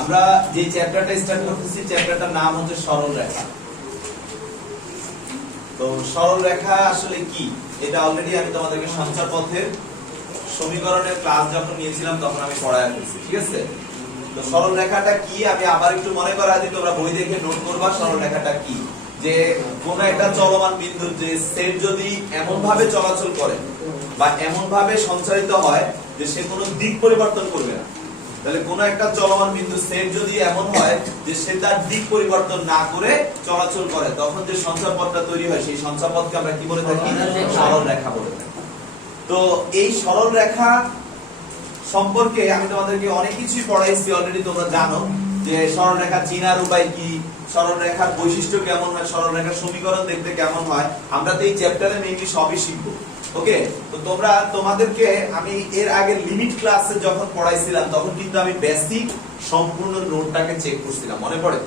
আমরা যে চ্যাপ্টারটা স্টার্ট করতেছি চ্যাপ্টারটার নাম হচ্ছে সরল রেখা। তো সরল রেখা আসলে কি এটা অলরেডি আমি তোমাদেরকে সঞ্চার পথের সমীকরণের ক্লাস যখন নিয়েছিলাম তখন আমি পড়ায় ফেলছি, ঠিক আছে? তো সরল রেখাটা কি আমি আবার একটু মনে করা দিই, তোমরা বই দেখে নোট করবা সরল রেখাটা কি। যে কোন একটা চলমান বিন্দুর যে সেট যদি এমন ভাবে চলাচল করে বা এমন ভাবে সঞ্চারিত হয় যে সে কোনো দিক পরিবর্তন করবে না, তাহলে কোন একটা চলমান বিন্দু সেট যদি এমন হয় যে সে তার দিক পরিবর্তন না করে চলাচল করে, তখন যে সঞ্চার পথটা তৈরি হয় সেই সঞ্চার পথকে আমরা কি বলে থাকি? সরল রেখা বলে থাকি। তো এই সরল রেখা সম্পর্কে আমি তোমাদেরকে অনেক কিছুই পড়াইছি অলরেডি, তোমরা জানো যে সরল রেখা চেনার উপায় কি, সরল রেখার বৈশিষ্ট্য কেমন হয়, সরল রেখার সমীকরণ দেখতে কেমন হয়, আমরা তো এই চ্যাপ্টারে মেইনলি সবই শিখবো। ওকে, তো তোমরা তোমাদেরকে আমি এর আগে লিমিট ক্লাসে যখন পড়াইছিলাম তখন কিন্তু আমি বেসিক সম্পূর্ণ নোটটাকে চেক করছিলাম, মনে পড়ে?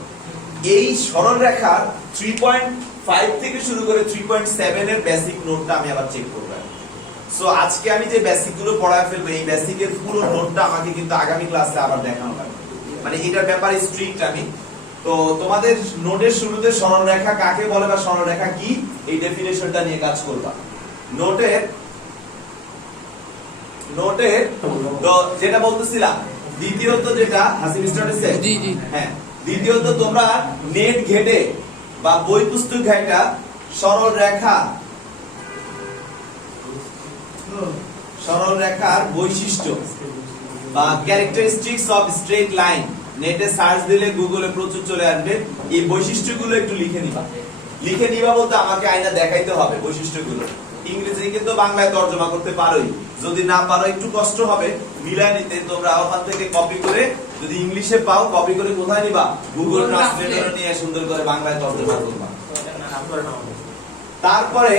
এই সরল রেখার 3.5 থেকে শুরু করে 3.7 এর বেসিক নোটটা আমি আবার চেক করব। সো আজকে আমি যে বেসিক গুলো পড়ায় ফেলবো এই বেসিকের পুরো নোটটা আমাকে কিন্তু আগামী ক্লাসে আবার দেখানো হবে, মানে এটার ব্যাপারে স্ট্রিক্ট আমি। তো তোমাদের নোটের শুরুতে সরল রেখা কাকে বলে বা সরল রেখা কি এই ডেফিনেশনটা নিয়ে কাজ করবা। নোটে তো যেটা বলতেছিলাম, দ্বিতীয়ত যেটা হাসিব স্টাডিসে, হ্যাঁ, দ্বিতীয়ত তোমরা নেট ঘেটে বা বই পুস্তক ঘেটা সরল রেখার বৈশিষ্ট্য বা ক্যারেক্টারিস্টিক্স অফ স্ট্রেট লাইন নেটে সার্চ দিলে গুগলে প্রচুর চলে আসবে। এই বৈশিষ্ট্যগুলো একটু লিখে নিবা বলতে আমাকে আয়না দেখাইতে হবে বৈশিষ্ট্যগুলো। ইংরেজি কিন্তু বাংলায় তর্জমা করতে পারোই, যদি না পারো একটু কষ্ট হবে মিলায় নিতে। তোমরা ওখান থেকে কপি করে যদি ইংলিশে পাও কপি করে কোথায় নিবা? গুগল ট্রান্সলেটর নিয়ে সুন্দর করে বাংলায় তর্জমা করবা। তারপরে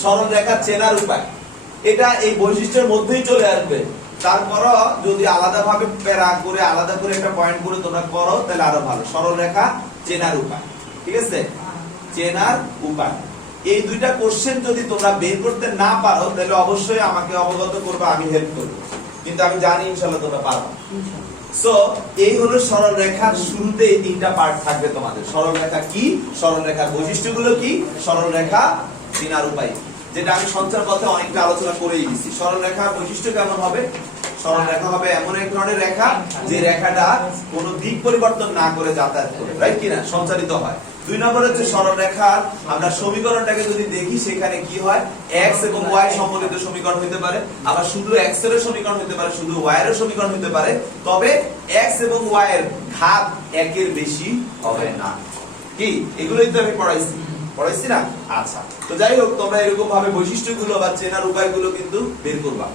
সরল রেখা চেনার উপায়, এটা এই বৈশিষ্ট্যের মধ্যেই চলে আসবে। তারপরও যদি আলাদাভাবে প্যারা করে আলাদা করে একটা পয়েন্ট করে তোমরা করো তাহলে আরো ভালো। সরল রেখা চেনার উপায়, ঠিক আছে? চেনার উপায়, এই দুইটা কোশ্চেন যদি তোমরা বের করতে না পারো তাহলে অবশ্যই আমাকে অবগত করবে, আমি হেল্প করব, কিন্তু আমি জানি ইনশাআল্লাহ তোমরা পারবে। সো এই হলো সরল রেখার শুরুতে এই তিনটা পার্ট থাকবে তোমাদের। সরল রেখা কি, সরল রেখার বৈশিষ্ট্যগুলো কি, সরল রেখা চেনার উপায়, যেটা আমি সঞ্চার পথে অনেকটা আলোচনা করেই দিচ্ছি। সরল রেখার বৈশিষ্ট্য কেমন হবে? সরল রেখা হবে এমন এক ধরনের রেখা যে রেখাটা কোনো দিক পরিবর্তন না করে যাতায়াত করে, রাইট কিনা, সঞ্চারিত হয়। দুই নম্বর হচ্ছে সরল রেখার আমরা সমীকরণটাকে যদি দেখি সেখানে কি হয়, x এবং y সম্বলিত সমীকরণ হতে পারে, আবার শুধু x এর সমীকরণ হতে পারে, শুধু y এর সমীকরণ হতে পারে, তবে x এবং y এর ঘাত 1 এর বেশি হবে না। কি এগুলোই তো আমি পড়াইছি না? আচ্ছা, তো যাই হোক তোমরা এরকম ভাবে বৈশিষ্ট্যগুলো বা চেনার উপায়গুলো কিন্তু বের করবা।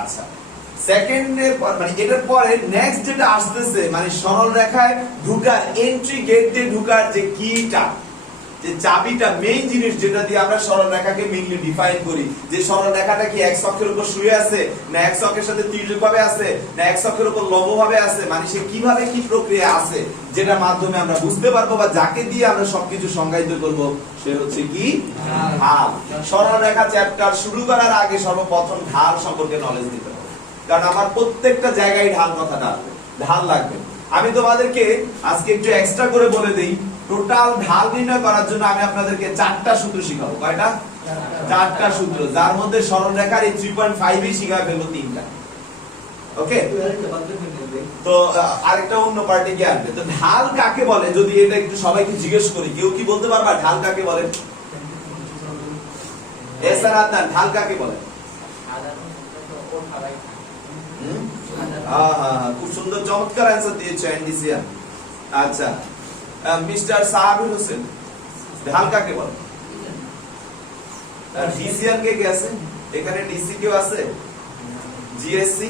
আচ্ছা, সেকেন্ডের পর মানে এটার পরে নেক্সট যেটা আসতেছে, মানে সরল রেখায় ঢুকার এন্ট্রি গেট দিয়ে ঢুকার যে কিটা, যে চাবিটা, মেইন জিনিস যেটা দিয়ে আমরা সরল রেখাকে মেইনলি ডিফাইন করি, যে সরল রেখাটা কি x অক্ষের উপর শুয়ে আছে না x অক্ষের সাথে তির্যকভাবে আছে না x অক্ষের উপর লম্বভাবে আছে, মানে সে কিভাবে কি প্রক্রিয়া আছে যেটার মাধ্যমে আমরা বুঝতে পারবো বা যাকে দিয়ে আমরা সবকিছু সংজ্ঞায়িত করব সে হচ্ছে কি ঢাল। সরল রেখা চ্যাপ্টার শুরু করার আগে সর্বপ্রথম ঢাল সম্পর্কে নলেজ দিতে হবে, কারণ আমার প্রত্যেকটা জায়গায় ঢাল কথাটা আসবে, ঢাল লাগবে। আমি তোমাদেরকে আজকে একটু এক্সট্রা করে বলে দেই, টোটাল ঢাল নির্ণয় করার জন্য আমি আপনাদেরকে 4টা সূত্র শিখাবো। কয়টা? 4টা সূত্র, যার মধ্যে সরল রেখার এই 3.5 এ শিখায় ফেলবো 3টা। ওকে, তো আরেকটা অন্য পার্টি কি আসবে। তো ঢাল কাকে বলে যদি এটা একটু সবাইকে জিজ্ঞেস করি, কেউ কি বলতে পারবা ঢাল কাকে বলে? এসআর আদনান, ঢাল কাকে বলে? খুব সুন্দর চমৎকার অ্যানসার দিয়েছে এনডিসিয়ান। আচ্ছা, মিস্টার সাহাবুল হোসেন, ঢাল কাকে বলে? ডিসিয়ান কে আছে এখানে? ডিসি কেউ আছে? জিএসসি,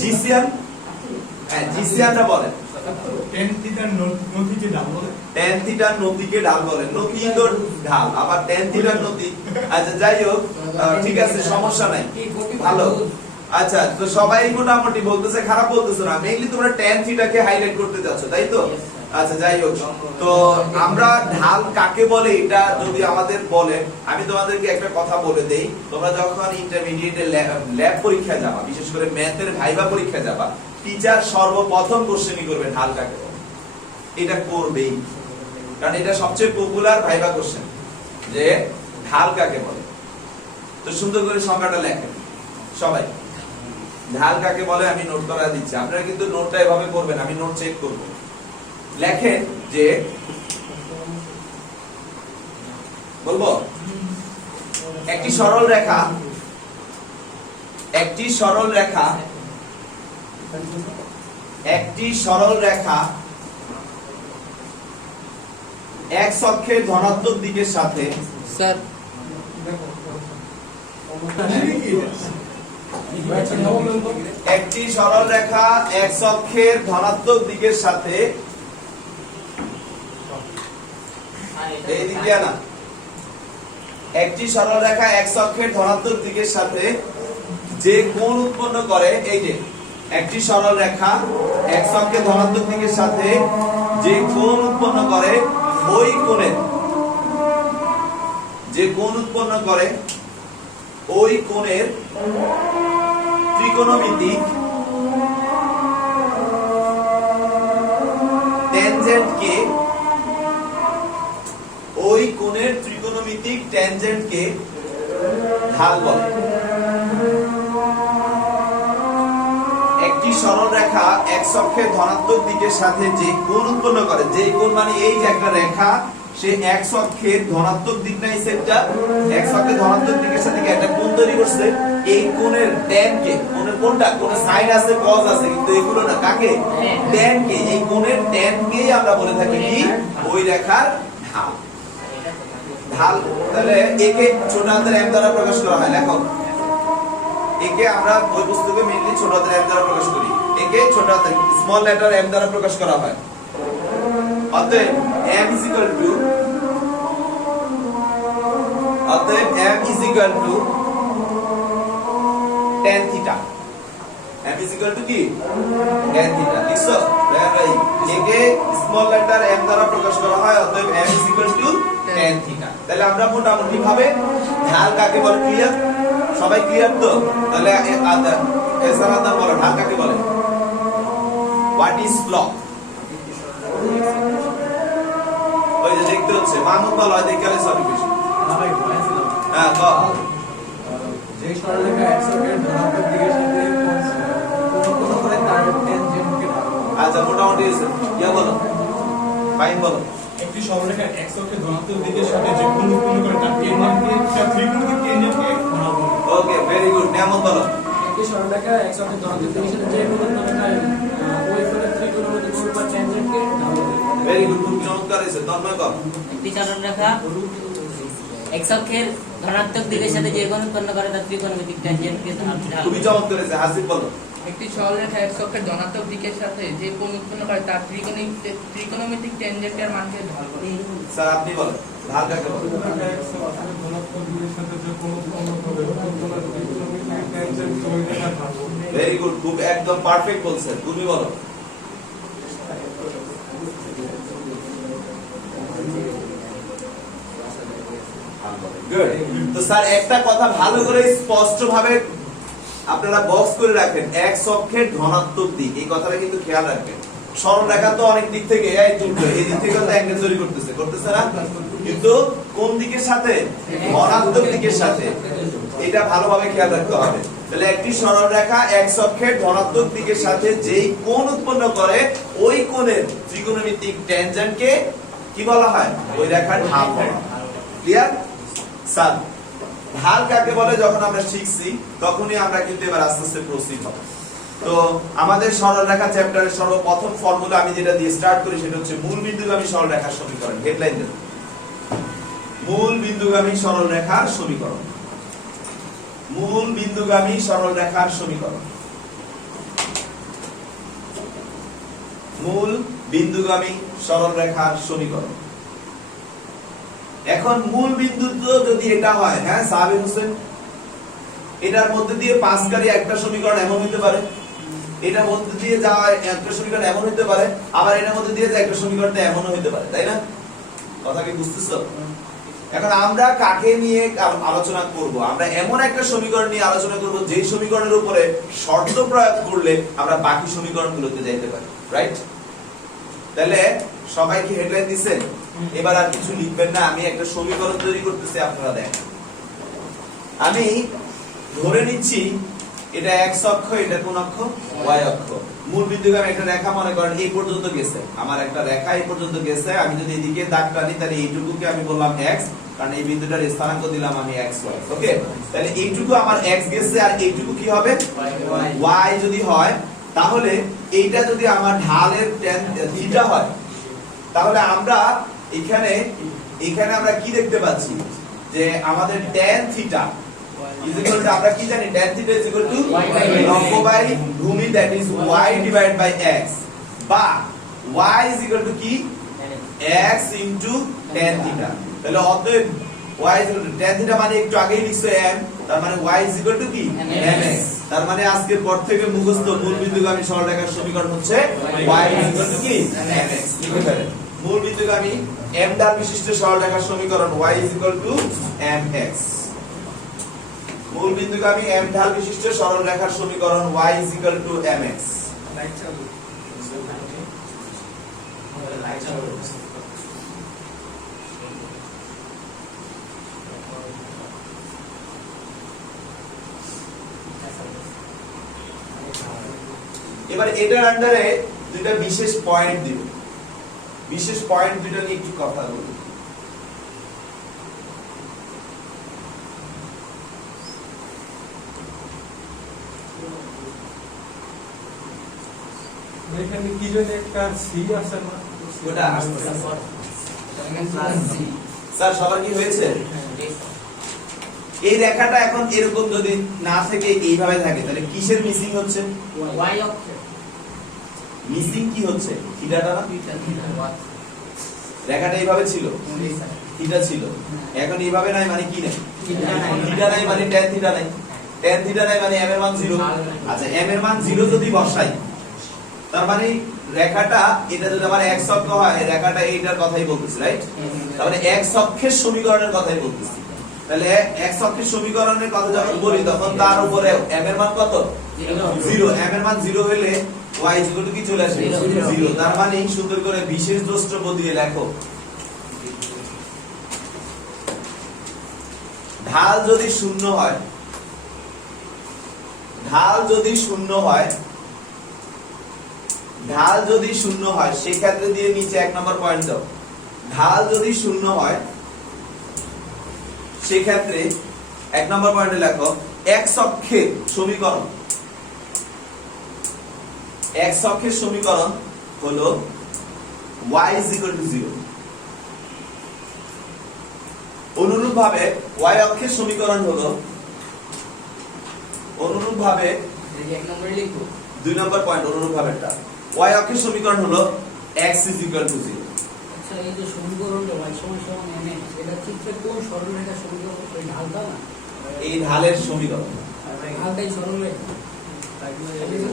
জিসিয়ান, হ্যাঁ জিসিয়ানরা বলে tan থিটার নতিকে ঢাল বলে। tan থিটার নতিকে ঢাল বলে, নতি তো ঢাল, আবার tan থিটার নতি। আচ্ছা যাই হোক, ঠিক আছে, সমস্যা নাই, ভালো। আচ্ছা, তো সবাই মোটামুটি বলতেছে, খারাপ বলতেছে না। মেইনলি তোমরা tan থিটাকে হাইলাইট করতে যাচ্ছ, তাই তো? আচ্ছা যাই হোক, তো আমরা ঢাল কাকে বলে এটা যদি আমাদের বলে, আমি তোমাদেরকে একটা কথা বলে দেই, তোমরা যখন ইন্টারমিডিয়েটে ল্যাব পরীক্ষা যাবা, বিশেষ করে ম্যাথের ভাইবা পরীক্ষা যাবা, টিচার সর্বপ্রথম কোশ্চেনই করবে ঢাল কাকে বলে। এটা করবেই, কারণ এটা সবচেয়ে পপুলার ভাইবা কোশ্চেন, যে ঢাল কাকে বলে। তো সুন্দর করে সংজ্ঞাটা লেখেন সবাই, ঢাল কাকে বলে আমি নোট করা দিচ্ছি, আপনারা কিন্তু নোটটা এভাবে করবেন, আমি নোট চেক করব। লেখেন যে, বলবো একটি সরল রেখা, একটি সরল রেখা, একটি সরল রেখা এক্স অক্ষের ধনাত্মক দিকের সাথে, স্যার একটি সরল রেখা এক্স অক্ষের ধনাত্মক দিকের সাথে, এই দিক দিয়ে না, একটি সরল রেখা এক্স অক্ষের ধনাত্মক দিকের সাথে যে কোণ উৎপন্ন করে, এই যে একটি সরল রেখা এক্স অক্ষের ধনাত্মক দিকের সাথে যে কোণ উৎপন্ন করে, ওই কোণের, যে কোণ উৎপন্ন করে ওই কোণের ত্রিকোণমিতিক ট্যানজেন্টকে, ওই কোণের ত্রিকোণমিতিক ট্যানজেন্টকে ঢাল বলে। একটি সরল রেখা এক্স অক্ষের ধনাত্মক দিকের সাথে যে কোণ উৎপন্ন করে, যে কোণ মানে এই যে একটা রেখা, সে এক্স অক্ষের ধনাত্মক দিক নাই সেটা, এক্স অক্ষের ধনাত্মক দিকের সাথে একটা কোণ তৈরি করছে, এই কোণের ট্যান কে, কোণের কোনটা, কোণের সাইন আছে কজ আছে, কিন্তু এগুলো না, কাকে, ট্যান কে, এই কোণের ট্যান কে আমরা বলে থাকি কি, ওই রেখার ঢাল। ঢাল তাহলে একে ছোট হাতের এম দ্বারা প্রকাশ করা হয়, লেখো, একে আমরা বই পুস্তকে মেইনলি ছোট হাতের এম দ্বারা প্রকাশ করি, একে ছোট হাতের স্মল লেটার এম দ্বারা প্রকাশ করা হয়। অতএব m is equal to, অতএব m is equal to tan theta, m is equal to কি, tan theta, লিখছো ভাই, একে স্মল লেটার m দ্বারা প্রকাশ করা হয়, অতএব m is equal to tan theta। তাহলে আমরা মোটামুটি ভাবে ঢাল কাকে বলে ক্লিয়ার, সবাই ক্লিয়ার তো? তাহলে এসারাদা বলে ঢাল কাকে বলে, হোয়াট ইজ ব্লক, ওই যে দেখতে হচ্ছে মাহমুদ বল হয় দেখালে সঠিক বেশি। হ্যাঁ বল, যে সরলরেখা x অক্ষের ধনাত্মক দিকের সাথে কোণ করে তার ট্যানজেন্টকে ঢাল বলে। আচ্ছা মোটামুটি ইয়া বলো, ফাইন বলো। একটি সরলরেখা x অক্ষের ধনাত্মক দিকের সাথে যে কোণ উৎপন্ন করে তার ট্যানজেন্টকে, তার ত্রিকোণমিতিক ট্যানজেন্টকে ঢাল বলে। ওকে ভেরি গুড, নিয়ামত বলো। একটি সরলরেখা x অক্ষের ধনাত্মক দিকের সাথে যে কোণ উৎপন্ন করে ওই কোণের ত্রিকোণমিতিক কোণ বা ট্যানজেন্টকে ঢাল বলে। ভেরি গুড, খুব চমৎকার হয়েছে, তন্ময় কর। একটি সরলরেখা x অক্ষের ধনাত্মক দিকের সাথে যে কোণ উৎপন্ন করে তার ত্রিকোণমিতিক ট্যানজেন্টকে ঢাল বলে। খুবই চমৎকার হয়েছে, হাসিব বলো। একটি সরলরেখা x অক্ষের ধনাত্মক দিকের সাথে যে কোণ উৎপন্ন করে তার ত্রিকোণমিতিক ট্যানজেন্টের মানকে ঢাল বলে। স্যার আপনি বলেন ঢাল কাকে বলে। ভেরি গুড, খুব একদম পারফেক্ট বলছেন, তুমি বলো। গুড। তো স্যার একটা কথা ভালো করে স্পষ্ট ভাবে আপনারা বক্স করে রাখেন, x অক্ষের ধনাত্মক দিক, এই কথাটা কিন্তু খেয়াল রাখবেন। সরল রেখা তো অনেক দিক থেকে এই দুটো, এই দিক থেকে তো অ্যাঙ্গেল তৈরি করতেছে, করতেছে না, কিন্তু কোন দিকের সাথে, ধনাত্মক দিকের সাথে, এটা ভালোভাবে খেয়াল রাখতে হবে। তাহলে একটি সরল রেখা x অক্ষের ধনাত্মক দিকের সাথে যেই কোণ উৎপন্ন করে ওই কোণের ত্রিকোণমিতিক ট্যানজেন্টকে কি বলা হয়, ওই রেখার ঢাল বলা হয়। Clear sir? ঢাল কাকে বলে যখন আমরা শিখছি তখনই আমরা কিন্তু এবার আস্তে আস্তে প্রসিড হব। তো আমাদের সরলরেখা চ্যাপ্টারের সর্বপ্রথম ফর্মুলা আমি যেটা দিয়ে স্টার্ট করি সেটা হচ্ছে মূল বিন্দুগামী সরলরেখার সমীকরণ। হেডলাইন দেন, মূল বিন্দুগামী সরলরেখার সমীকরণ, মূল বিন্দুগামী সরলরেখার সমীকরণ, মূল বিন্দুগামী সরলরেখার সমীকরণ। এখন মূল বিন্দু তো যদি এটা হয়, হ্যাঁ সাবির হোসেন, এটার মধ্যে দিয়ে পাঁচকারী একটা সমীকরণ এমন হতে পারে, এটার মধ্যে দিয়ে যাওয়া একটা সমীকরণ এমন হতে পারে, আবার এটার মধ্যে দিয়ে যাওয়া একটা সমীকরণটা এমনও হতে পারে, তাই না? কথা কি বুঝতেছো? এখন আমরা কাকে নিয়ে আলোচনা করব? আমরা এমন একটা সমীকরণ নিয়ে আলোচনা করব যে সমীকরণের উপরে শর্ত প্রয়োগ করলে আমরা বাকি সমীকরণগুলোতে যাইতে পারি, রাইট? তাহলে সবাই কি হেডলাইন দিছেন? এবার আর কিছু লিখবেন না, আমি একটা সমীকরণ তৈরি করতেছি, আপনারা দেখেন। আমি ধরে নিচ্ছি এটা x অক্ষ, এটা কোন অক্ষ? y অক্ষ। মূল বিন্দুকে আমি একটা রেখা মনে করেন এই পর্যন্ত গেছে, আমার একটা রেখা এই পর্যন্ত গেছে। আমি যদি এদিকে দাগ টানি তাহলে এইটুকুকে আমি বললাম x, কারণ এই বিন্দুটার স্থানাঙ্ক দিলাম আমি xy। ওকে, তাহলে এইটুকু আমার x গেছে, আর এইটুকু কি হবে? y যদি হয়, তাহলে এইটা যদি আমার ঢালের tan থিটা হয়, তাহলে আমরা এখানে আমরা কি দেখতে পাচ্ছি যে আমাদের tan theta is equal to, আমরা কি জানি tan theta is equal to লম্ব বাই ভূমি, that is y divided by x, বা y is equal to কি? x into tan theta। তাহলে অতএব y is equal to tan theta মানে একটু আগেই লিখছো m, তার মানে y is equal to কি? mx। তার মানে আজকের পর থেকে মুখস্থ মূল বিন্দুগামী সরলরেখার সমীকরণ হচ্ছে y is equal to কি? mx। লিখে ফেলেন মূল বিন্দুগামী m ঢাল বিশিষ্ট সরলরেখার সমীকরণ y is equal to mx। মূল বিন্দুগামী m ঢাল বিশিষ্ট সরলরেখার সমীকরণ y is equal to mx। এবার এটার আন্ডারে দুইটা বিশেষ পয়েন্ট দিব, বিশেষ পয়েন্ট দুইটা নিয়ে একটু কথা বলবো। এখানে কি জন্য একটা সি আছে না? ওটা আসছে স্যার, সবার কি হয়েছে? এই রেখাটা এখন এরকম যদি না থেকে এইভাবে থাকে, তাহলে কিসের মিসিং হচ্ছে? y অক্ষ মিসিং কি হচ্ছে? থিটাটা না? রেখাটা এইভাবে ছিল, থিটা ছিল, এখন এইভাবে নাই মানে কি নাই? থিটা নাই মানে tan থিটা নাই, tan থিটা নাই মানে m এর মান 0। আচ্ছা, m এর মান 0 যদি বসাই, তার মানে রেখাটা এটা যদি আমার x অক্ষ হয়, রেখাটা এইটার কথাই বলতেছি, রাইট? তার মানে x অক্ষের সমীকরণের কথাই বলতেছি। তাহলে x অক্ষের সমীকরণের কথা যখন বলি, তখন তার উপরে m এর মান কত? 0। m এর মান 0 হলে y is equal to কি চলে আসে? 0। তার মানে সুন্দর করে বিশেষ দ্রষ্টব্য দিয়ে লেখো, ঢাল যদি শূন্য হয়, ঢাল যদি শূন্য হয়, ঢাল যদি শূন্য হয়, সেই ক্ষেত্রে দিয়ে নিচে 1 নম্বর পয়েন্ট দাও। ঢাল যদি শূন্য হয়, সেই ক্ষেত্রে 1 নম্বর পয়েন্টে লেখো x অক্ষের সমীকরণ, x অক্ষের সমীকরণ হলো y is equal to 0। অনুরূপভাবে y অক্ষের সমীকরণ হলো, অনুরূপভাবে এই যে 1 নম্বরে লিখবো 2 নম্বর পয়েন্ট, অনুরূপভাবেটা y অক্ষের সমীকরণ হলো x is equal to 0। আচ্ছা, এই যে সমীকরণটা y সমান সমান mx, এটা চিত্রে কোন সরলরেখার সমীকরণ? এই ঢালটা না, এই ঢালের সমীকরণ, ঢালটাই সরলরেখা।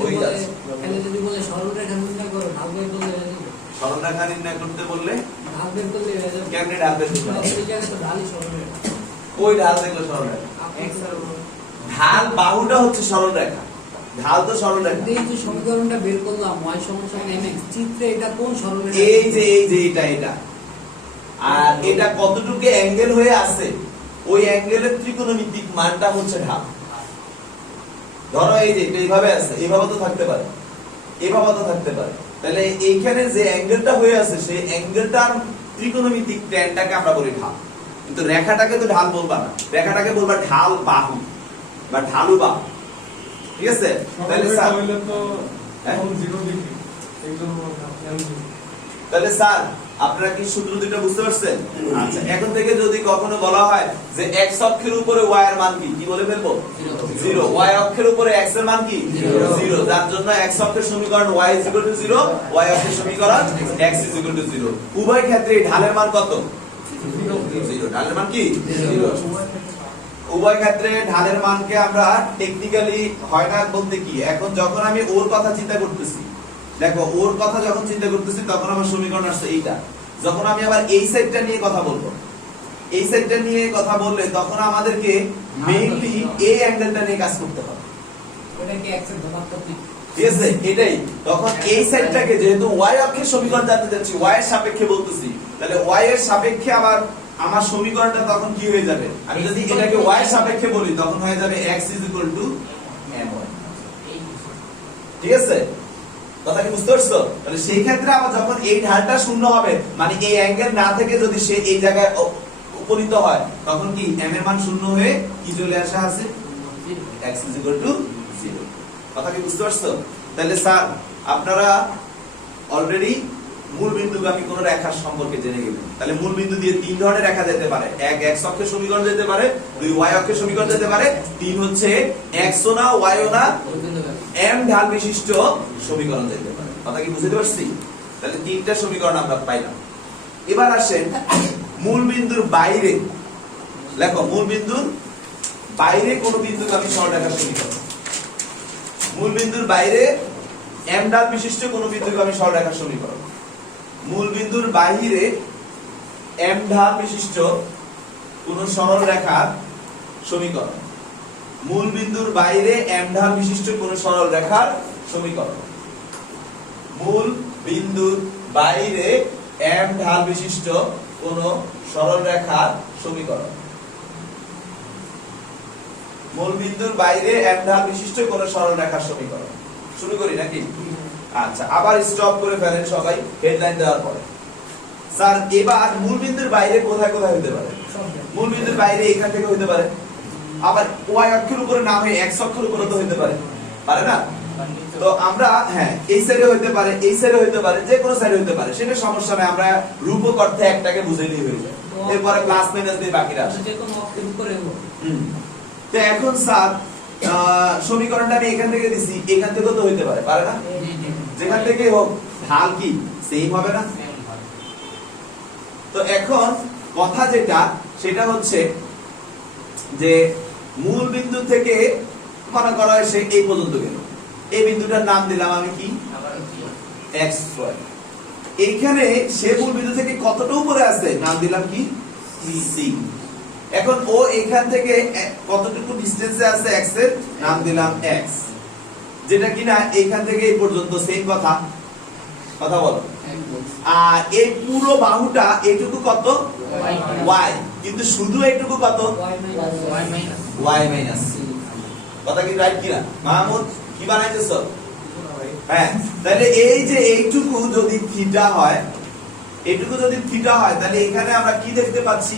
ওই আছে। তাহলে যদি বলে সরলরেখা নির্ণয় করো, ঢাল বের করলে হয়ে যাবে। সরলরেখা নির্ণয় করতে বললে ঢাল বের করলে হয়ে যাবে। কেমনে ঢাল বের করতে হবে? এই জায়গায় তো ঢালই সরলরেখা। ওই ঢাল দেখলো সরলরেখা, ঢাল বাহুটা হচ্ছে সরলরেখা, ঢাল তো সরলরেখা। এই যে সমীকরণটা বের করলাম y সমান সমান mx, চিত্রে এটা কোন সরলরেখা? এই যে এটা, আর এটা কতটুকু অ্যাঙ্গেল হয়ে আছে, ওই অ্যাঙ্গেলের ত্রিকোণমিতিক মানটা হচ্ছে ঢাল। ধরো এই যে এটা এইভাবে আছে, এইভাবে তো থাকতে পারে, এইভাবে তো থাকতে পারে, তাহলে এইখানে যে অ্যাঙ্গেলটা হয়ে আছে, সেই অ্যাঙ্গেলটার ত্রিকোণমিতিক ট্যানটাকে আমরা বলি ঢাল। কিন্তু রেখাটাকে তো ঢাল বলবা না, রেখাটাকে বলবা ঢাল বাহু বা ঢালু বাহু, ঠিক আছে? তাহলে স্যার, হইলে তো হ্যাঁ? এখন 0 লিখি, এইজন্য তাহলে স্যার আপনারা কি সূত্র দুটো বুঝতে পারছেন? আচ্ছা, এখন থেকে যদি কখনো বলা হয় যে x অক্ষের উপরে y এর মান কি বলে ফেলবো? 0। y অক্ষের উপরে x এর মান কি? 0। যার জন্য x অক্ষের সমীকরণ y is equal to 0, y অক্ষের সমীকরণ x is equal to 0। উভয় ক্ষেত্রে ঢালের মান কত? 0। ঢালের মান কি? 0। উভয় ক্ষেত্রে ঢালের মানকে আমরা টেকনিক্যালি হয় না বলতে কি, এখন যখন আমি ওর কথা চিন্তা করতেছি, দেখো ওর কথা যখন চিন্তা করতেছি তখন আমার সমীকরণ আসছে এইটা। যখন আমি আবার এই সাইডটা নিয়ে কথা বলবো, এই সাইডটা নিয়ে কথা বললে তখন আমাদেরকে মেইনলি এই অ্যাঙ্গেলটা নিয়ে কাজ করতে হবে, ওটা কি এক্স এর ধনাত্মক দিক? ঠিক আছে? এটাই তখন এই সাইডটাকে যেহেতু y অক্ষের সমীকরণ জানতে যাচ্ছি, y এর সাপেক্ষে বলতেছি, তাহলে y এর সাপেক্ষে আবার আমার সমীকরণটা তখন কি হয়ে যাবে, আমি যদি এটাকে y এর সাপেক্ষে বলি তখন হয়ে যাবে x my, ঠিক আছে? কথা কি বুঝতে পারছো? তাহলে সেই ক্ষেত্রে আবার যখন এই ঢালটা শূন্য হবে, মানে এই অ্যাঙ্গেল না থেকে যদি সে এই জায়গায় উপনীত হয়, তখন কি m এর মান শূন্য হয়ে কি চলে আসা আছে x 0। কথা কি বুঝতে পারছো? তাহলে স্যার আপনারা অলরেডি মূল বিন্দুগামী কোন রেখার সম্পর্কে জেনে গেলেন। তাহলে মূল বিন্দু দিয়ে তিন ধরনের রেখা যেতে পারে, এক x অক্ষের সমীকরণ যেতে পারে, দুই y অক্ষের সমীকরণ যেতে পারে, তিন হচ্ছে x ও না y ও না m ঢাল বিশিষ্ট সমীকরণ যেতে পারে। কথা কি বুঝতে পারছি? তাহলে তিনটা সমীকরণ আমরা পাইলাম। এবার আসেন মূল বিন্দুর বাইরে, লেখো মূল বিন্দুর বাইরে কোন বিন্দুগামী সরলরেখার সমীকরণ। মূল বিন্দুর বাইরে m ঢাল বিশিষ্ট কোন বিন্দুগামী সরলরেখার সমীকরণ। মূল বিন্দুর বাহিরে m ঢাল বিশিষ্ট কোন সরল রেখার সমীকরণ। মূল বিন্দুর বাইরে m ঢাল বিশিষ্ট কোন সরল রেখার সমীকরণ। মূল বিন্দুর বাইরে m ঢাল বিশিষ্ট কোন সরল রেখার সমীকরণ। মূল বিন্দুর বাইরে m ঢাল বিশিষ্ট কোন সরল রেখার সমীকরণ। শুরু করি নাকি? আচ্ছা, আবার স্টপ করে ফেলেন সবাই হেডলাইন দেওয়ার পরে। স্যার এবার মূল বিন্দুর বাইরে কোথায় কোথায় হতে পারে? মূল বিন্দুর বাইরে এখান থেকে হতে পারে, আবার y অক্ষের উপরে না হয়ে x অক্ষের উপরে তো হতে পারে, পারে না? তো আমরা হ্যাঁ এই সাইডে হতে পারে, এই সাইডে হতে পারে, যে কোনো সাইডে হতে পারে, সেটা সমস্যা নাই, আমরা রূপক অর্থে একটাকে বুঝাইলেই হয়ে যায়। এরপরে প্লাস মাইনাস দিয়ে বাকিরা আসে। যে কোনো অক্ষের উপরে হোক। তো এখন স্যার সমীকরণটা আমি এখান থেকে দিছি, এখান থেকেও তো হইতে পারে, পারে না? যেখান থেকে হোক ঢাল কি সেম হবে না? তো এখন কথা যেটা সেটা হচ্ছে যে মূল বিন্দু থেকে মনে করা হয় সে এই পর্যন্ত গেল, এই বিন্দুটার নাম দিলাম আমি কি x y। এইখানে সে মূল বিন্দু থেকে কতটা উপরে আছে নাম দিলাম কি c। এখন ও এখান থেকে কতটুকু ডিসটেন্সে আছে x এর নাম দিলাম x, যেটা কিনা এইখান থেকে এই পর্যন্ত সেম কথা, কথা বলো। আর এই পুরো বাহুটা এইটুকু কত y, কিন্তু শুধু এইটুকু কত y মাইনাস c। কথা কি রাইট কিনা মাহমুদ? কি বানাইতেছো? হ্যাঁ, তাহলে এই যে এইটুকু যদি থিটা হয়, এইটুকু যদি থিটা হয়, তাহলে এখানে আমরা কি দেখতে পাচ্ছি?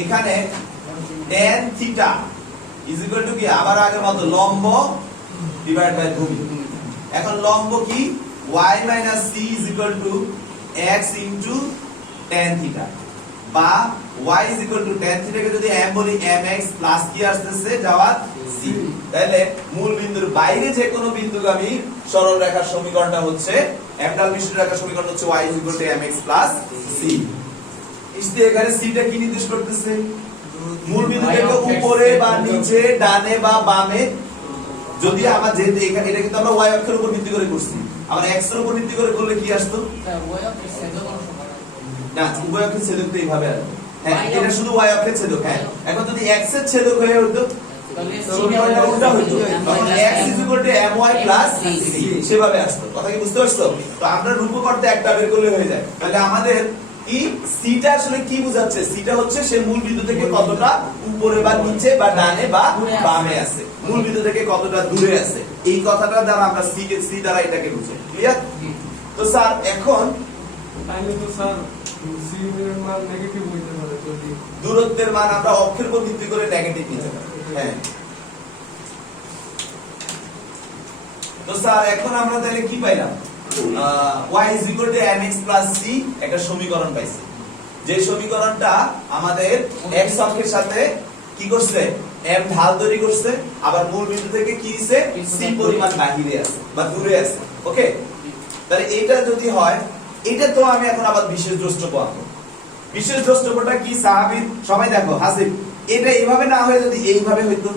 এখানে tan theta is equal two কি আবার আগের মতো লম্ব ডিভাইড বাই ভূমি। এখন লম্ব কি y minus c is equal to x into tan theta, বা y is equal to tan theta কে যদি m বলি mx প্লাস কি আসছে যাওয়ার c। তাহলে মূল বিন্দুর বাইরে যে কোনো বিন্দুগামী সরল রেখার সমীকরণটা হচ্ছে m ঢাল বিশিষ্ট রেখার সমীকরণ হচ্ছে y is equal two mx plus c। ইসতে এখানে c টা কি নির্দেশ করতেছে? মূল বিন্দু থেকে উপরে বা নিচে, ডানে বা বামে। যদি আমরা যেহেতু এখানে এটা কিন্তু আমরা y অক্ষের উপর ভিত্তি করে করছি, আমরা x এর উপর ভিত্তি করে করলে কি আসতো? না, উভয় অক্ষের ছেদক তো এইভাবে আসবে। হ্যাঁ, এটা শুধু y অক্ষের ছেদক। হ্যাঁ, এখন যদি x এর ছেদক হয়ে হতো সমীকরণটা উল্টা হতো, তখন x my c সেভাবে আসতো। কথা কি বুঝতে পারছো? তো আমরা রূপক অর্থে একটা বের করলে হয়ে যায়। তাহলে আমাদের কি সিটা আসলে কি বোঝাচ্ছে? সিটা হচ্ছে সে মূল বিন্দু থেকে কতটা উপরে বা নিচে বা ডানে বা বামে আছে, মূল বিন্দু থেকে কতটা দূরে আছে, এই কথাটা দ্বারা আমরা সি দ্বারা এটাকে বুঝি। ক্লিয়ার? তো স্যার এখন তাহলে তো স্যার c এর মান নেগেটিভ হইতে পারে যদি দূরত্বের মান আমরা অক্ষের উপর ভিত্তি করে নেগেটিভ নিতে পারি। হ্যাঁ, তো স্যার এখন আমরা তাহলে কি পাইলাম? y is equal to mx plus c একটা সমীকরণ পাইছি, যে সমীকরণটা আমাদের x অক্ষের সাথে কি করছে? m ঢাল তৈরি করছে, আবার মূল বিন্দু থেকে কি দিছে? c পরিমাণ বাহিরে আছে বা দূরে আছে। ওকে, তাহলে এটা যদি হয়, এটা তো আমি এখন আবার বিশেষ দ্রষ্টব্য আনবো। বিশেষ দ্রষ্টব্যটা কি সাহাবীর? সবাই দেখো, হাসিব এটা এইভাবে না হয়ে যদি এইভাবে হইতো,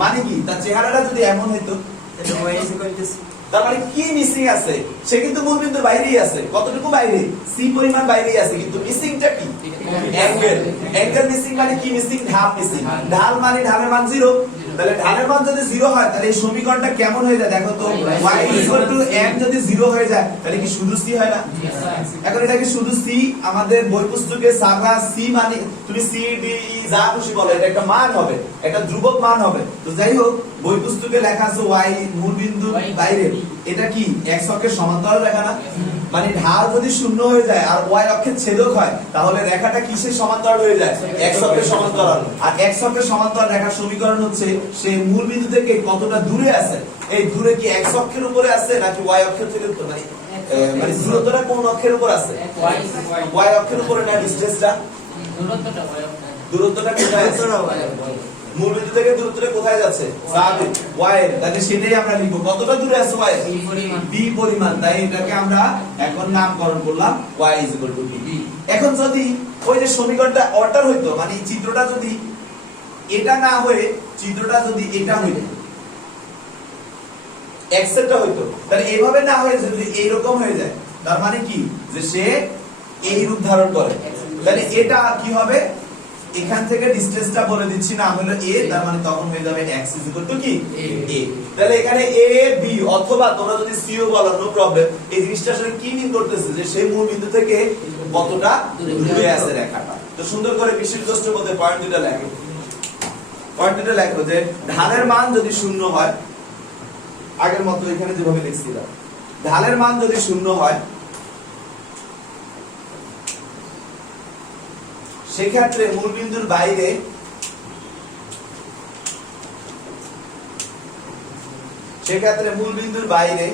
মানে কি তার চেহারাটা যদি এমন হইতো, তার মানে কি মিসিং আছে? সে কিন্তু মূলবিন্দুর বাইরেই আছে। কতটুকু বাইরে? সি পরিমাণ বাইরেই আছে, কিন্তু মিসিংটা কি? অ্যাঙ্গেল। অ্যাঙ্গেল মিসিং মানে কি মিসিং? ঢাল মিসিং। ঢাল মানে ঢালের মান 0। তাহলে ঢালের মান যদি 0 হয় তাহলে এই সমীকরণটা কেমন হয়ে যায় দেখো তো? y m যদি 0 হয়ে যায় তাহলে কি শুধু c হয় না? এখন এটা কি শুধু c? আমাদের বই পুস্তকে সারা c মানে তুমি c d e যা খুশি বলো, এটা একটা মান হবে, একটা ধ্রুবক মান হবে। তো যাই হোক, বই পুস্তকে লেখা আছে y মূলবিন্দু বাইরে, এটা কি x অক্ষের সমান্তরাল রেখা না? মানে ঢাল যদি 0 হয়ে যায় আর y অক্ষের ছেদক হয় তাহলে রেখাটা কিসের সমান্তরাল হয়ে যায়? x অক্ষের সমান্তরাল। আর x অক্ষের সমান্তরাল রেখার সমীকরণ হচ্ছে সে মূলবিন্দু থেকে কতটা দূরে আছে। এই দূরে কি x অক্ষের উপরে আছে নাকি y অক্ষের থেকে? মানে দূরত্বটা কোন অক্ষের উপর আছে? y অক্ষের উপরে না? ডিসটেন্সটা, দূরত্বটা কোথায় আছে? মূলবিন্দু থেকে দূরত্বটা কোথায় যাচ্ছে? স্বাভাবিক y এর। তাহলে সেটাই আমরা লিখব, কতটা দূরে আছে y? b পরিমাণ। তাই এটাকে আমরা এখন নামকরণ করলাম y b। এখন যদি ওই যে সমীকরণটা অল্টার হইতো, মানে এই চিত্রটা যদি এটা না হয়ে চিত্রটা যদি এটা হইতো, x এরটা হইতো, তাহলে এইভাবে না হয়ে যদি এইরকম হয়ে যায়, তার মানে কি যে সে এই রূপ ধারণ করে। তাহলে এটা কি হবে? এখান থেকে ডিসটেন্সটা বলে দিচ্ছি, না হলো a, তার মানে তখন হয়ে যাবে x কি a। তাহলে এখানে a b অথবা তোমরা যদি c ও বলো, নো প্রবলেম। এই জিনিসটা আসলে কি মিন করতেছে? যে সেই মূল বিন্দু থেকে কতটা দূরে আছে রেখাটা। তো সুন্দর করে বিশেষ দ্রষ্ট্যের মধ্যে পয়েন্ট দুটো লেখো। পয়েন্ট দুটো লেখো যে ঢালের মান যদি 0 হয়, আগের মতো এখানে যেভাবে লিখছিলাম, ঢালের মান যদি 0 হয় সেক্ষেত্রে মূলবিন্দুর বাইরে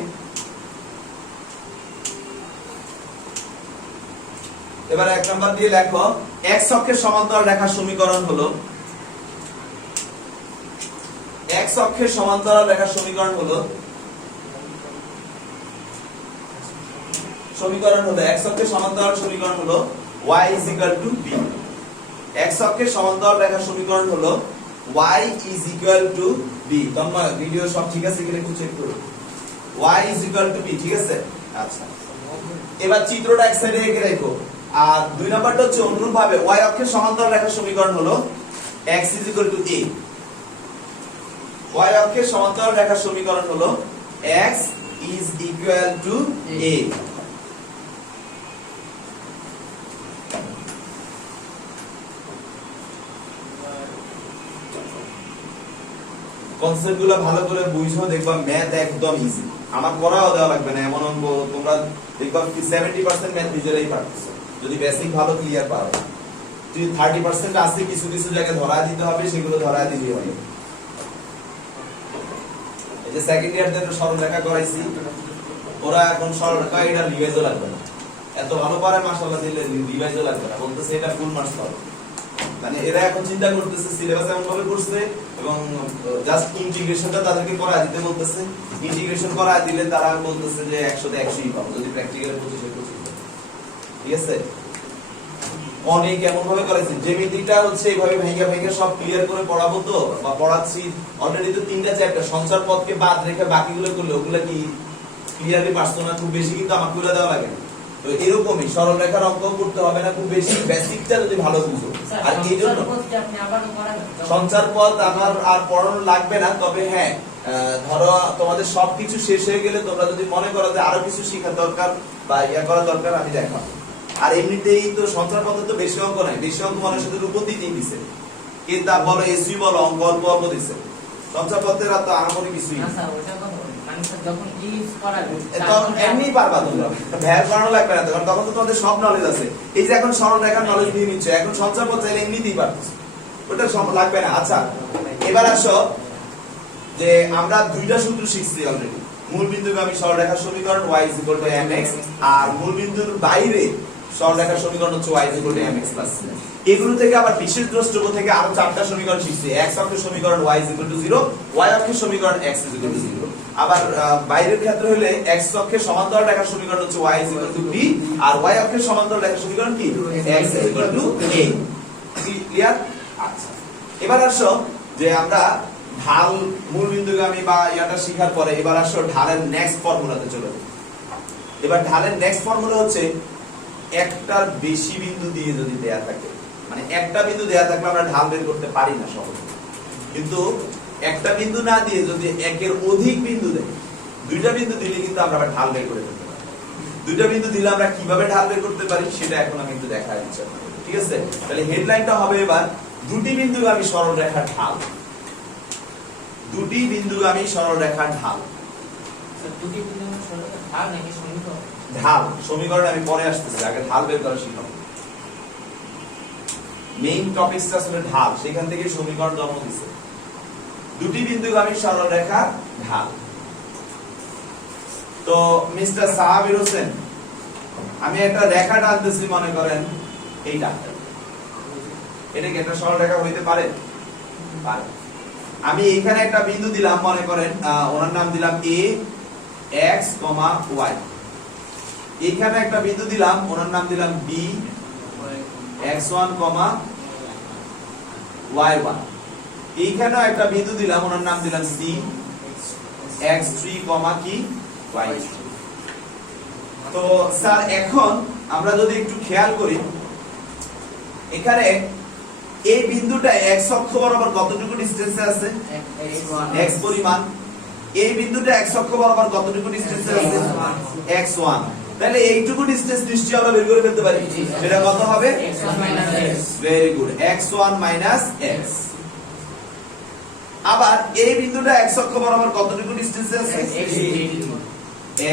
এবার 1 নাম্বার দিয়ে লেখো, x অক্ষের সমান্তরাল রেখার সমীকরণ হলো x অক্ষের সমান্তরাল রেখার সমীকরণ হলো x অক্ষের সমান্তরাল সমীকরণ হলো y b। x অক্ষের সমান্তরাল রেখার সমীকরণ হলো y b। তোমরা ভিডিও সব ঠিক আছে কিনা একটু চেক করো। y b, ঠিক আছে? আচ্ছা, এবার চিত্রটা এক সাইডে এঁকে রাখো। আর 2 নাম্বারটা হচ্ছে অনুরূপভাবে y অক্ষের সমান্তরাল রেখার সমীকরণ হলো x a। y অক্ষের সমান্তরাল রেখার সমীকরণ হলো x a। কনসেপ্টগুলো ভালো করে বুঝো, দেখবা ম্যাথ একদম ইজি। আমার পড়াও দেওয়া লাগবে না এমন অঙ্ক তোমরা দেখবা 70% ম্যাথ নিজেরাই পারতেছো যদি বেসিক ভালো ক্লিয়ার পারো। যদি 30% আছে কিছু কিছু জায়গায় ধরা দিতে হবে, সেগুলো ধরা দিলেই হবে। এই যে সেকেন্ড ইয়ারদের সরলরেখা করাইছি, ওরা এখন সরলরেখা এটা রিভাইজও লাগবে না, এত ভালো পারে মাশাআল্লাহ, দিলে রিভাইজও লাগবে না, বলতেছে এটা ফুল মার্কস পাবে। মানে এরা এখন চিন্তা করতেছে সিলেবাস এমন ভাবে করছে এবং জাস্ট ইন্টিগ্রেশনটা তাদেরকে করা দিতে বলতেছে। ইন্টিগ্রেশন করা দিলে তারা বলতেছে যে 100 তে 100ই পাবো, যদি প্র্যাকটিক্যালে 25 ঠিক আছে? অনেক এমন ভাবে করেছে, জ্যামিতিটা হচ্ছে এইভাবে ভেঙে সব ক্লিয়ার করে পড়াবো তো, বা পড়াচ্ছি অলরেডি তো 3টা চ্যাপ্টার, সঞ্চার পদকে বাদ রেখে বাকিগুলো করলে ওগুলা কি ক্লিয়ারলি পারছো না? খুব বেশি কিন্তু আমাকে করে দেওয়া লাগে। তো এরকমই সরল রেখার অঙ্ক করতে হবে না খুব বেশি, বেসিকটা যদি ভালো বুঝো। আর এই জন্য সঞ্চার পদ আমার আর পড়ানো লাগবে না, তবে হ্যাঁ ধরো তোমাদের সবকিছু শেষ হয়ে গেলে তোমরা যদি মনে করো যে আরো কিছু শেখা দরকার বা ইয়া করা দরকার, আমি দেখাবো। আর এমনিতেই তো সঞ্চার পদে তো বেশি অঙ্ক নাই, বেশি অঙ্ক মানে শুধু রূপতি দিয়ে দিছে, কিতাব বলো এসি বলো অঙ্ক অল্প অল্প দিছে, সঞ্চার পদের আর তো আহামরি কিছুই না। তখন এমনি পারবা তোমরা, ভ্যার করানো লাগবে না, তখন তো তোমাদের সব নলেজ আছে। এই যে এখন সরল রেখার নলেজ নিয়ে নিচ্ছ, এখন সঞ্চার পদ চাইলে এমনিতেই পারতেছো, ওটা লাগবে না। আচ্ছা এবার আসো যে আমরা 2টা সূত্র শিখছি অলরেডি। মূলবিন্দুগামী সরলরেখার সমীকরণ y mx, আর মূলবিন্দুর বাইরে সরলরেখার সমীকরণ হচ্ছে y mx প্লাস। এগুলো থেকে আবার বিশেষ দ্রষ্টব্য থেকে আরো 4টা সমীকরণ শিখছি। x অক্ষের সমীকরণ y 0, y অক্ষের সমীকরণ x 0। আবার বাইরের ক্ষেত্রে হলে x অক্ষের সমান্তরাল রেখার সমীকরণ হচ্ছে y b, আর y অক্ষের সমান্তরাল রেখার সমীকরণ কি? x a। ক্লিয়ার? আচ্ছা। এবার আসো যে আমরা ঢাল মূল বিন্দুগামী বা ইয়াটা শেখার পরে এবার আসো ঢালের নেক্সট ফর্মুলাতে চলে যাই। এবার ঢালের নেক্সট ফর্মুলা হচ্ছে একটার বেশি বিন্দু দিয়ে যদি দেয়া থাকে, মানে একটা বিন্দু দেয়া থাকলে আমরা ঢাল বের করতে পারি না সহজে, কিন্তু একটা বিন্দু না দিয়ে যদি একের অধিক বিন্দু দেয়, দুইটা বিন্দু দিলে কিন্তু আমরা আবার ঢাল বের করে ফেলতে পারি। দুইটা বিন্দু দিলে আমরা কিভাবে ঢাল বের করতে পারি সেটা এখন আমি একটু দেখা দিচ্ছি আপনাদের, ঠিক আছে? তাহলে হেডলাইনটা হবে এবার দুটি বিন্দুগামী সরলরেখার ঢাল। দুটি বিন্দুগামী সরলরেখার ঢাল। দুটি বিন্দু সরলরেখার ঢাল নাকি সমীকরণ? ঢাল সমীকরণ আমি পরে আসতেছি, আগে ঢাল বের করা শিখাবো। মেইন টপিকটা আসলে ঢাল, সেখান থেকে সমীকরণ জন্ম দিছে। দুটি বিন্দুগামী সরলরেখার ঢাল। তো মিস্টার সাহাবীর হোসেন, আমি একটা রেখা টানতেছি, মনে করেন এইটা, এটা কি একটা সরলরেখা হইতে পারে? পারে। আমি এখানে একটা বিন্দু দিলাম, মনে করেন ওনার নাম দিলাম a x, y। এখানে একটা বিন্দু দিলাম, ওনার নাম দিলাম b x1, y1। এইখানেও একটা বিন্দু দিলাম, ওনার নাম দিলাম c x3, কি y3। তো স্যার এখন আমরা যদি একটু খেয়াল করি, এখানে এই বিন্দুটা x অক্ষ বরাবর কতটুকু ডিসটেন্সে আছে? x পরিমাণ। এই বিন্দুটা x অক্ষ বরাবর কতটুকু ডিসটেন্সে আছে? x1। তাহলে এইটুকু ডিসটেন্স নিশ্চয়ই আমরা বের করে ফেলতে পারি। সেটা কত হবে? Very good, x1 - x। আবার এই বিন্দুটা x অক্ষ বরাবর কতটুকু ডিসটেন্সে আছে?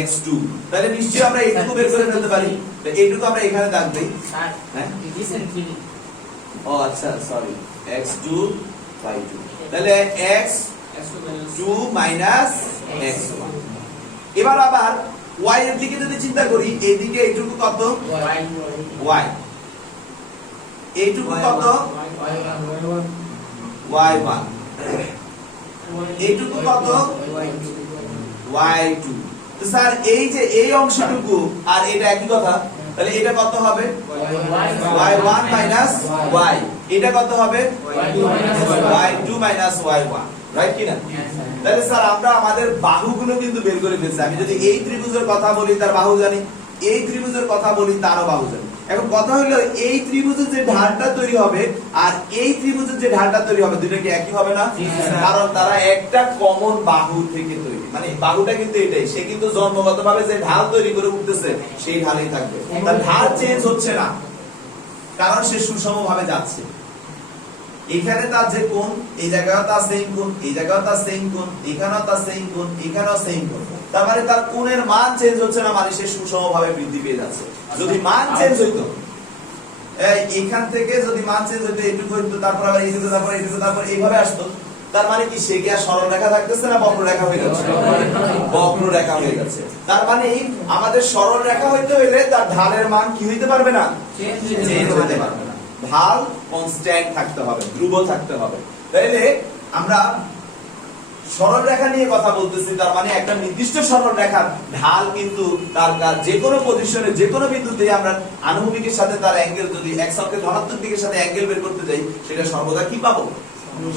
x2। তাহলে নিশ্চয়ই আমরা এইটুকু বের করে ফেলতে পারি। তো এইটুকু আমরা এখানে দাগ দেই। স্যার হ্যাঁ, ডিসটেন্স কি? ও আচ্ছা, সরি, x2 y2। তাহলে x2 - x1। এবার আবার y এর দিকে যদি চিন্তা করি, এইদিকে এইটুকু কত? y। এইটুকু কত? y1। এইটুকু কত? y2। তো স্যার এই যে এই অংশটুকু আর এটা একই কথা, তাহলে এটা কত হবে? y1 - y। এটা কত হবে? y2 - y1, রাইট কি না? তাহলে স্যার আমরা আমাদের বাহুগুলো কিন্তু বের করে ফেলছি। আমি যদি এই ত্রিভুজের কথা বলি, তার বাহু জানি, এই ত্রিভুজের কথা বলি, তারও বাহু জানি। এখন কথা হলো, এই ত্রিভুজের যে ঢালটা তৈরি হবে আর এই ত্রিভুজের যে ঢালটা তৈরি হবে, দুটো কি একই হবে না? কারণ তারা একটা কমন বাহু থেকে তৈরি, মানে বাহুটা কিন্তু এটাই। সে কিন্তু জন্মগতভাবে যে ঢাল তৈরি করে উঠতেছে সেই ঢালেই থাকবে, তার ঢাল চেঞ্জ হচ্ছে না, কারণ সে সুষমভাবে যাচ্ছে। এখানে তার যে কোণ, এই জায়গায়ও তার সেম কোণ, এই জায়গায়ও তার সেম কোণ, এখানেও তার সেম কোণ, এখানেও সেম কোণ। তার মানে তার কোণের মান চেঞ্জ হচ্ছে না, মানে সে সুষমভাবে বৃদ্ধি পেয়ে যাচ্ছে। যদি মান চেঞ্জ হইতো, এখান থেকে যদি মান চেঞ্জ হইতো, এইটুকু হইতো, তারপর আবার এইটুকু, তারপর এইটুকু, তারপর এইভাবে আসতো, তার মানে কি সে কি আর সরল রেখা থাকতেছে না বক্ররেখা হয়ে যাচ্ছে? বক্ররেখা হয়ে যাচ্ছে। তার মানে আমাদের সরল রেখা হইতে হইলে তার ঢালের মান কি হইতে পারবে না? চেঞ্জ হতে পারবে না। ঢাল কনস্ট্যান্ট থাকতে হবে, ধ্রুব থাকতে হবে। তাইলে আমরা সরল রেখা নিয়ে কথা বলতেছি, তার মানে একটা নির্দিষ্ট সরল রেখার ঢাল কিন্তু তার যে কোনো পজিশনে, যে কোনো বিন্দুতে আমরা আনুভূমিকের সাথে তার অ্যাঙ্গেল, যদি x অক্ষের ধনাত্মক দিকের সাথে অ্যাঙ্গেল বের করতে যাই, সেটা সর্বদা কি পাবো?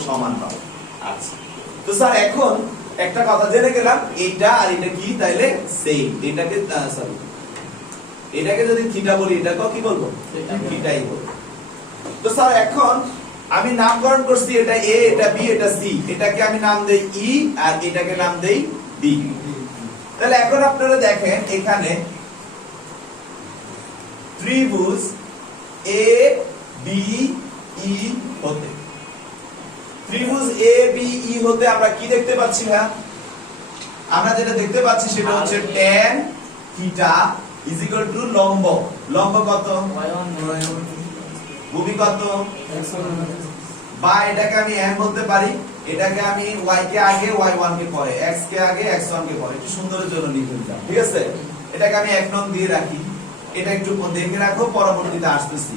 সমান পাবো। আচ্ছা, তো স্যার এখন একটা কথা জেনে গেলাম, এইটা আর এটা কি? তাইলে সেম। এটাকে সরি, এটাকে যদি থিটা বলি, এটাকেও কি বলবো? থিটাই বলবো। তো স্যার এখন আমি নামকরণ করছি, এটা a, এটা b, এটা c। এটাকে আমি নাম দেই e আর এটাকে নাম দেই d। তাহলে এখন আপনারা দেখেন, এখানে ত্রিভুজ a b e হতে, ত্রিভুজ a b e হতে আমরা কি দেখতে পাচ্ছি না? আমরা যেটা দেখতে পাচ্ছি সেটা হচ্ছে tan থিটা = লম্ব। লম্ব কত? ভূমি কত? বা এটাকে আমি m বলতে পারি, এটাকে আমি y কে আগে y1 কে পরে, x কে আগে x1 কে পরে, একটু সুন্দরের জন্য লিখে দিলাম, ঠিক আছে? এটাকে আমি 1 নং দিয়ে রাখি, এটা একটু দেখে রাখো, পরবর্তীতে আসতেছি।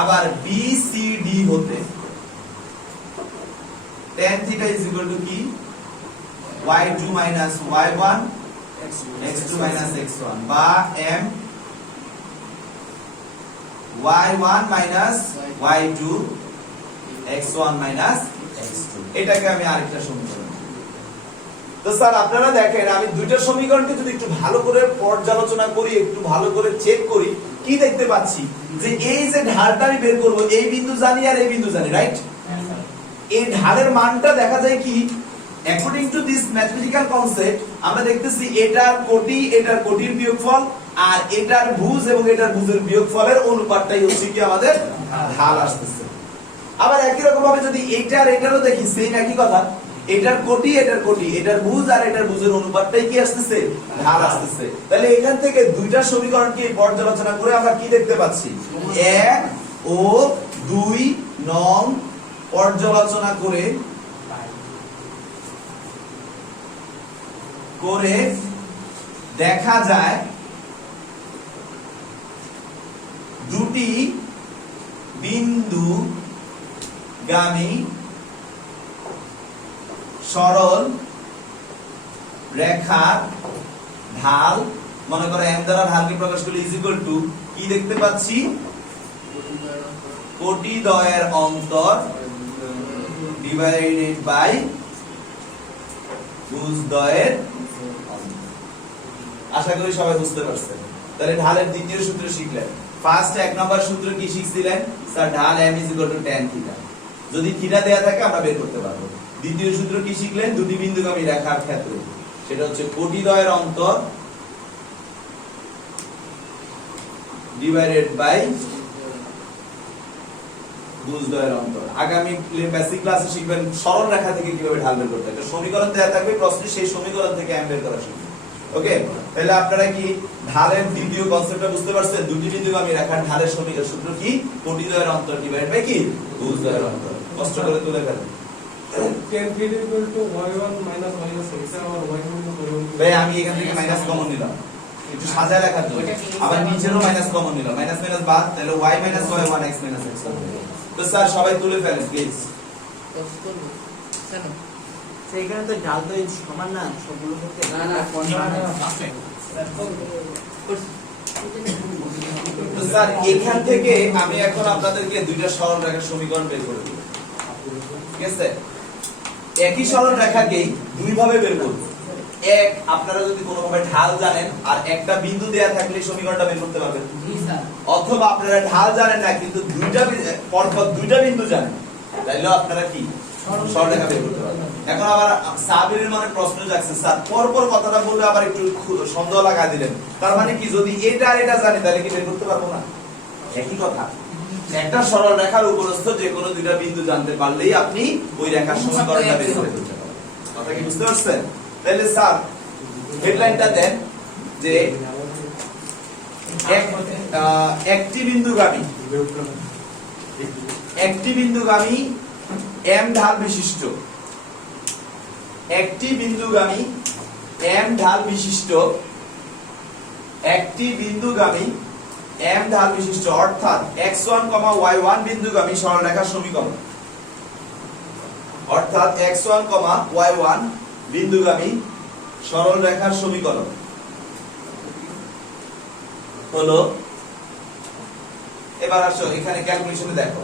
আবার BCD হতে tan থিটা = কি? y2 - y1 x2 - x1 বা m y1 - y2 x1 minus x2, এটাকে আমি আরেকটা সমীকরণ। তো স্যার আপনারা দেখেন আমি দুইটা সমীকরণকে যদি একটু ভালো করে পর্যালোচনা করি, একটু ভালো করে চেক করি, কি দেখতে পাচ্ছি যে এই যে ঢালটা আমি বের করব, এই বিন্দু জানি আর এই বিন্দু জানি, রাইট? এই ঢালের মানটা দেখা যায় কি, according to this mathematical concept আমরা দেখতেছি এটার কোটির বিয়োগফল আর এটার ভুজ এবং এটার ভুজের বিয়োগফলের অনুপাতটাই হচ্ছে কি আমাদের ঢাল আসতেছে। আবার একই রকম ভাবে যদি এটা আর এটারও দেখি, সেম একই কথা, এটার কোটি এটার ভুজ আর এটার ভুজের অনুপাতটাই কি আসতেছে, ঢাল আসতেছে। তাহলে এখান থেকে দুইটা সমীকরণকে পর্যালোচনা করে আমরা কি দেখতে পাচ্ছি, 1 ও 2 নং পর্যালোচনা করে দেখা যায় দুটি বিন্দুগামী সরল রেখার ঢাল, মনে করো m দ্বারা ঢালকে প্রকাশ করলে ইজ ইকুয়াল টু কি দেখতে পাচ্ছি, কোটিদ্বয়ের অন্তর ডিভাইডেড বাই ভুজদ্বয়ের অন্তর। আশা করি সবাই বুঝতে পারছেন। তাহলে ঢালের দ্বিতীয় সূত্র শিখলেন। ফার্স্ট এক নম্বর সূত্র কি শিখছিলেন স্যার, ঢাল m tan থিটা, যদি থিটা দেয়া থাকে আমরা বের করতে পারবো। দ্বিতীয় সূত্র কি শিখলেন, দুটি বিন্দুগামী রেখার ক্ষেত্রে, সেটা হচ্ছে কোটিদ্বয়ের অন্তর ডিভাইডেড বাই ভুজদ্বয়ের অন্তর। আগামী বেসিক ক্লাসে শিখবেন সরল রেখা থেকে কিভাবে ঢাল বের করতে হয়। একটা সমীকরণ দেয়া থাকবে প্রশ্নে, সেই সমীকরণ থেকে m বের করা শিখবেন। ওকে, তাহলে আপনারা কি ঢালের দ্বিতীয় কনসেপ্টটা বুঝতে পারছেন? দুটি বিন্দুগামী রেখার ঢালের সমীকরণ সূত্র কি, কোটিদ্বয়ের অন্তর ডিভাইডেড বাই কি, ভুজদ্বয়ের অন্তর। কষ্ট করে তুলে ফেলেন। tan theta equal to y1 minus y1 এটা আবার y minus y1 ভাই আমি এখান থেকে মাইনাস কমন নিলাম একটু সাজায় লেখার জন্য, আবার নিচেরও মাইনাস কমন নিলাম, মাইনাস মাইনাস বাদ, তাহলে y minus y1 x minus x। তো স্যার সবাই তুলে ফেলেন প্লিজ। সেইখানে তো ঢাল তো সমান না সবগুলো ক্ষেত্রে, তো স্যার এখান থেকে আমি এখন আপনাদেরকে দুইটা সরল রেখার সমীকরণ বের করে দিব, ঠিক আছে? একই সরল রেখাকেই দুই ভাবে বের করব। এক, আপনারা যদি কোনো ভাবে ঢাল জানেন আর একটা বিন্দু দেয়া থাকলে সমীকরণটা বের করতে পারবেন, অথবা আপনারা ঢাল জানেন না কিন্তু পরপর দুইটা বিন্দু জানেন, তাইলে আপনারা কি সরল রেখা বের করতে পারবেন। এখন আবার সাবিরের মনে প্রশ্ন জাগছে, স্যার পরপর কথাটা বললে আবার একটু সন্দেহ লাগা দিলেন, তার মানে কি যদি এটা আর এটা জানি তাহলে কি বের করতে পারবো না? একই কথা, একটা সরল রেখার উপরস্থ যে কোনো দুইটা বিন্দু জানতে পারলেই আপনি ওই রেখার সমীকরণটা বের করে ফেলতে পারবেন। কথা কি বুঝতে পারছেন? তাহলে স্যার হেডলাইনটা দেন যে একটি বিন্দুগামী m ঢাল বিশিষ্ট, একটি বিন্দুগামী m ঢাল বিশিষ্ট, একটি বিন্দুগামী m ঢাল বিশিষ্ট অর্থাৎ x1, y1 বিন্দুগামী সরল রেখার সমীকরণ, অর্থাৎ x1, y1 বিন্দুগামী সরল রেখার সমীকরণ হলো। এবার আসো এখানে ক্যালকুলেশনে দেখো,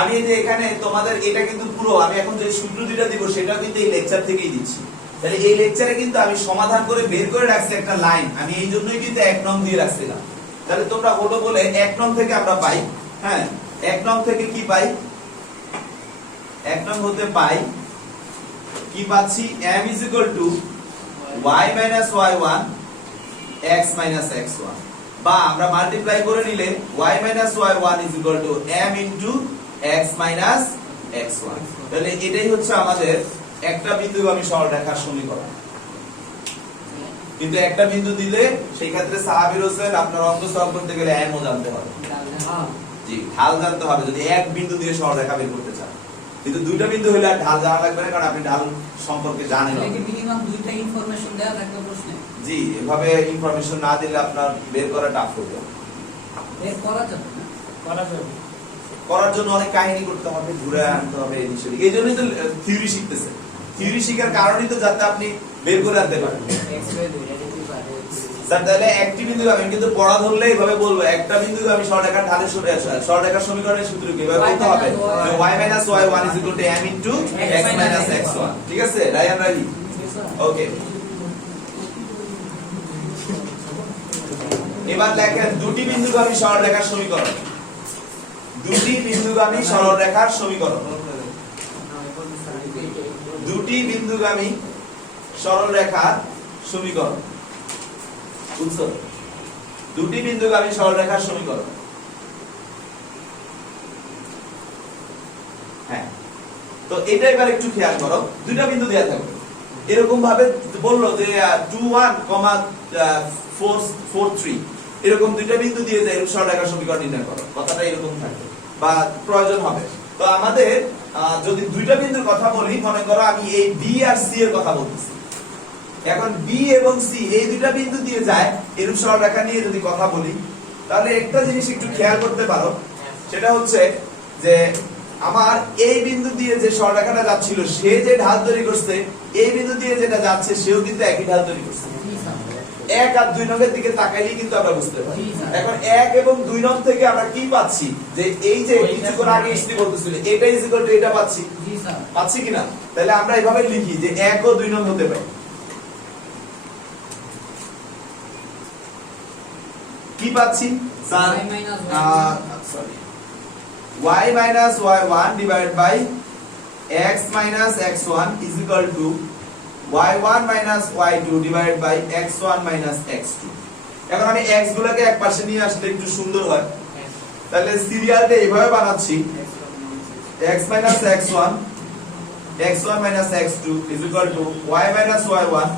আমি এই যে এখানে তোমাদের এটা কিন্তু পুরো আমি এখন যে সূত্র দুটো দিব সেটাও কিন্তু এই লেকচার থেকেই দিচ্ছি। তাহলে এই লেকচারে কিন্তু আমি সমাধান করে বের করে রাখছি একটা লাইন, আমি এই জন্যই কিন্তু 1 নং দিয়ে রাখছিলাম। তাহলে তোমরা হলো বলে 1 নং থেকে আমরা পাই, হ্যাঁ 1 নং থেকে কি পাই, 1 নং হতে পাই কি পাচ্ছি, m is equal to y minus y1 x minus x1, বা আমরা মাল্টিপ্লাই করে নিলে y minus y1 is equal to m into x minus x1। তাহলে এটাই হচ্ছে আমাদের একটা বিন্দুগামী সরল রেখার সমীকরণ। কিন্তু একটা বিন্দু দিলে সেই ক্ষেত্রে সাহাবীর হোসেন আপনার অঙ্ক সলভ করতে গেলে m ও জানতে হবে, জি ঢাল জানতে হবে যদি এক বিন্দু দিয়ে সরল রেখা বের করতে চান। কিন্তু দুইটা বিন্দু হলে আর ঢাল জানা লাগবে না, কারণ আপনি ঢাল সম্পর্কে জানেন না। মিনিমাম দুইটা ইনফরমেশন দেওয়া থাকবে প্রশ্নে। জি, এভাবে ইনফরমেশন না দিলে আপনার বের করা টাফ হয়ে যাবে। বের করা যাবে না, করা যাবে। করার জন্য অনেক কাহিনী করতে হবে, ঘুরে আনতে হবে, এই জন্যই তো থিওরি শিখতেছে। থিওরি শিখার কারণই তো যাতে আপনি বের করে আনতে পারেন। স্যার তাহলে একটি বিন্দুগামী কিন্তু পড়া ধরলে এইভাবে বলবো একটা বিন্দুগামী সরলরেখার ঢালের সরলরেখার সমীকরণের সূত্র কি এভাবে বলতে হবে যে y - y1 m x - x1 ঠিক আছে রায়ান রাজি ওকে এবার লেখেন দুটি বিন্দুগামী সরলরেখার সমীকরণ দুটি বিন্দুগামী সরলরেখার সমীকরণ দুটি বিন্দুগামী সরলরেখার সমীকরণ বুঝছো দুটি বিন্দুগামী সরলরেখার সমীকরণ হ্যাঁ তো এটা এবার একটু খেয়াল করো দুইটা বিন্দু দেয়া থাকবে এরকম ভাবে বললো যে 21, 443 এরকম দুইটা বিন্দু দিয়ে যে সরলরেখার সমীকরণ নির্ণয় করো কথাটা এরকম থাকবে বা প্রয়োজন হবে তো আমাদের যদি দুইটা বিন্দুর কথা বলি মনে করো আমি এই বি আর সি এর কথা বলতেছি এখন বি এবং সি এই দুইটা বিন্দু দিয়ে যায় এরূপ সরলরেখা নিয়ে যদি কথা বলি তাহলে একটা জিনিস একটু খেয়াল করতে পারো সেটা হচ্ছে যে আমার এই বিন্দু দিয়ে যে সরলরেখাটা যাচ্ছিল সে যে ঢাল তৈরি করছে এই বিন্দু দিয়ে যেটা যাচ্ছে সেও কিন্তু একই ঢাল তৈরি করছে এক আর দুই নংয়ের দিকে তাকাইলেই কিন্তু আমরা বুঝতে পারি এখন এক এবং দুই নং থেকে আমরা কি পাচ্ছি যে এই যে কিছুক্ষণ আগে ইস্তি বলতেছিল এটা ইকুয়াল টু এটা পাচ্ছি পাচ্ছি কিনা তাহলে আমরা এভাবে লিখি যে এক ও দুই নং হতে পারে কি পাচ্ছি sir sorry y minus y1 divided by x minus x1 is equal to y1 minus y2 divided by x1 minus x2 এখন আমি x গুলোকে এক পাশে নিয়ে আসলে একটু সুন্দর হয় তাহলে সিরিয়ালটা এইভাবে বানাচ্ছি x minus x1 x1 minus x2 is equal to y minus y1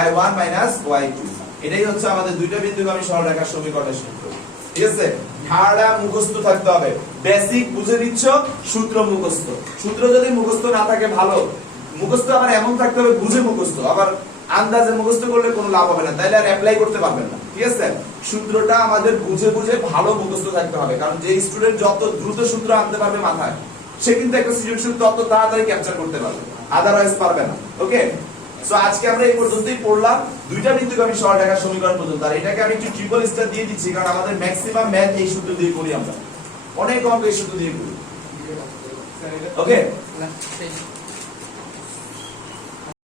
y1 minus y2 এটাই হচ্ছে আমাদের দুইটা বিন্দুগামী সরলরেখার সমীকরণের সূত্র ঠিক আছে ধারণা মুখস্থ থাকতে হবে বেসিক বুঝে নিচ্ছ সূত্র মুখস্থ সূত্র যদি মুখস্থ না থাকে ভালো মুখস্থ আবার এমন থাকতে হবে বুঝে মুখস্থ আবার আন্দাজে মুখস্থ করলে কোনো লাভ হবে না তাইলে আর অ্যাপ্লাই করতে পারবেন না ঠিক আছে সূত্রটা আমাদের বুঝে বুঝে ভালো মুখস্থ থাকতে হবে কারণ যে স্টুডেন্ট যত দ্রুত সূত্র আনতে পারবে মাথায় সে কিন্তু একটা সিচুয়েশন তত তাড়াতাড়ি ক্যাপচার করতে পারবে আদারওয়াইজ পারবে না ওকে সো আজকে আমরা এই পর্যন্তই পড়লাম দুইটা বিন্দুগামী সরলরেখার সমীকরণ পর্যন্ত আর এটাকে আমি একটু ট্রিপল স্টার দিয়ে দিচ্ছি কারণ আমাদের ম্যাক্সিমাম ম্যাথ এই সূত্র দিয়ে করি আমরা অনেক অঙ্ক এই সূত্র দিয়ে করি ওকে